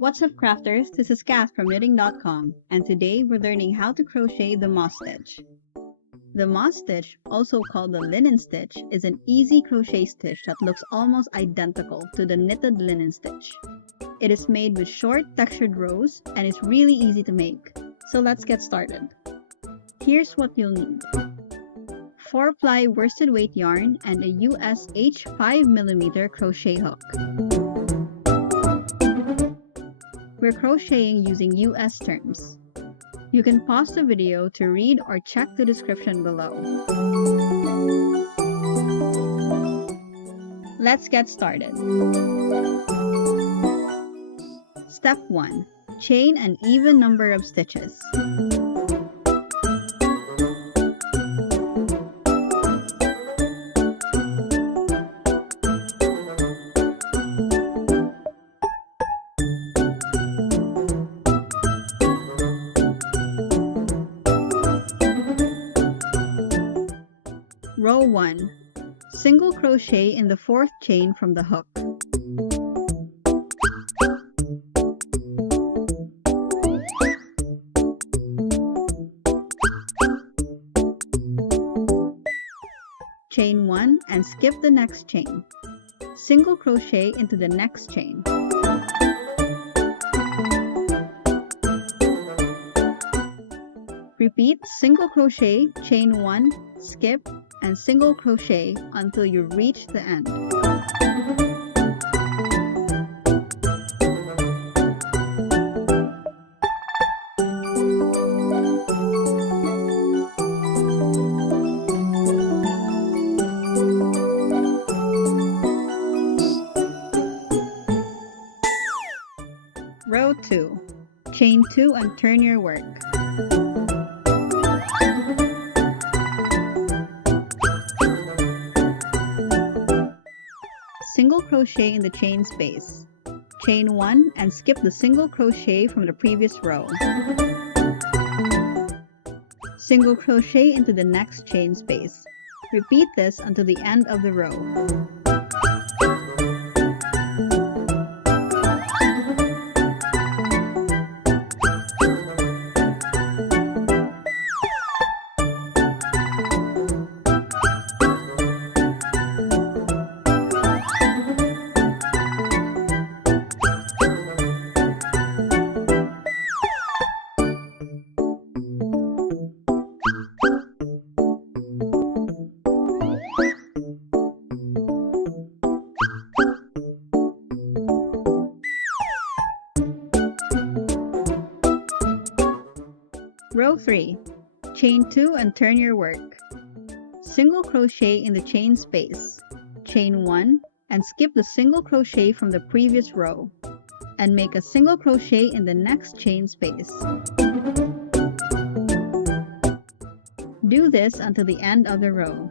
What's up crafters, this is Kath from knitting.com and today we're learning how to crochet the moss stitch. The moss stitch, also called the linen stitch, is an easy crochet stitch that looks almost identical to the knitted linen stitch. It is made with short textured rows and it's really easy to make. So let's get started. Here's what you'll need. 4-ply worsted weight yarn and a US H 5mm crochet hook. We're crocheting using US terms. You can pause the video to read or check the description below. Let's get started. Step 1. Chain an even number of stitches. Row 1. Single crochet in the 4th chain from the hook. Chain 1 and skip the next chain. Single crochet into the next chain. Repeat single crochet, chain 1, skip, and single crochet until you reach the end. Row 2. Chain 2 and turn your work. Single crochet in the chain space. Chain 1 and skip the single crochet from the previous row. Single crochet into the next chain space. Repeat this until the end of the row. Row 3. Chain 2 and turn your work. Single crochet in the chain space. Chain 1 and skip the single crochet from the previous row and make a single crochet in the next chain space. Do this until the end of the row.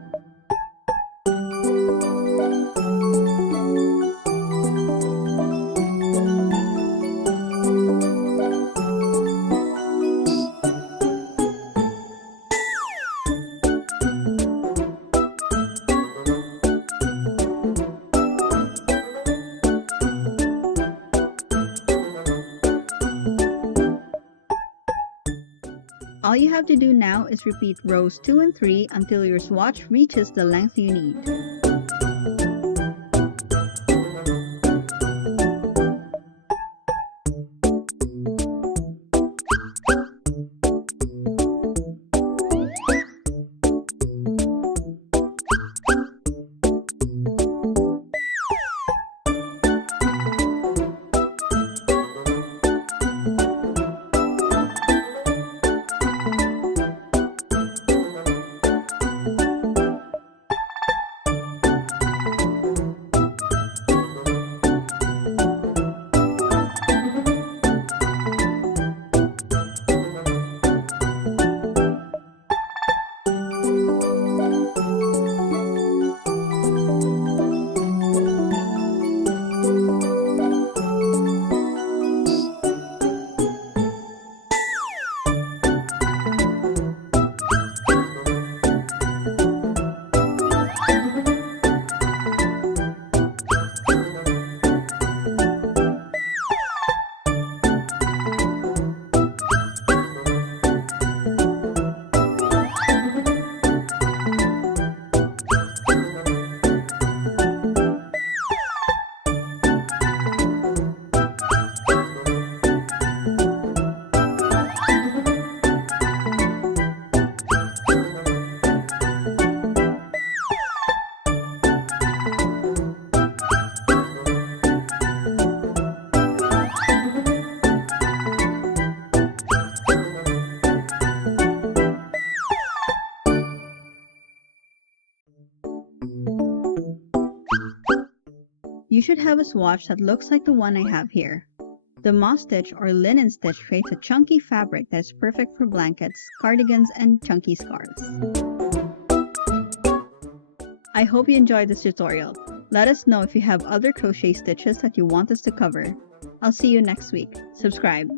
All you have to do now is repeat rows 2 and 3 until your swatch reaches the length you need. You should have a swatch that looks like the one I have here. The moss stitch or linen stitch creates a chunky fabric that is perfect for blankets, cardigans, and chunky scarves. I hope you enjoyed this tutorial. Let us know if you have other crochet stitches that you want us to cover. I'll see you next week. Subscribe.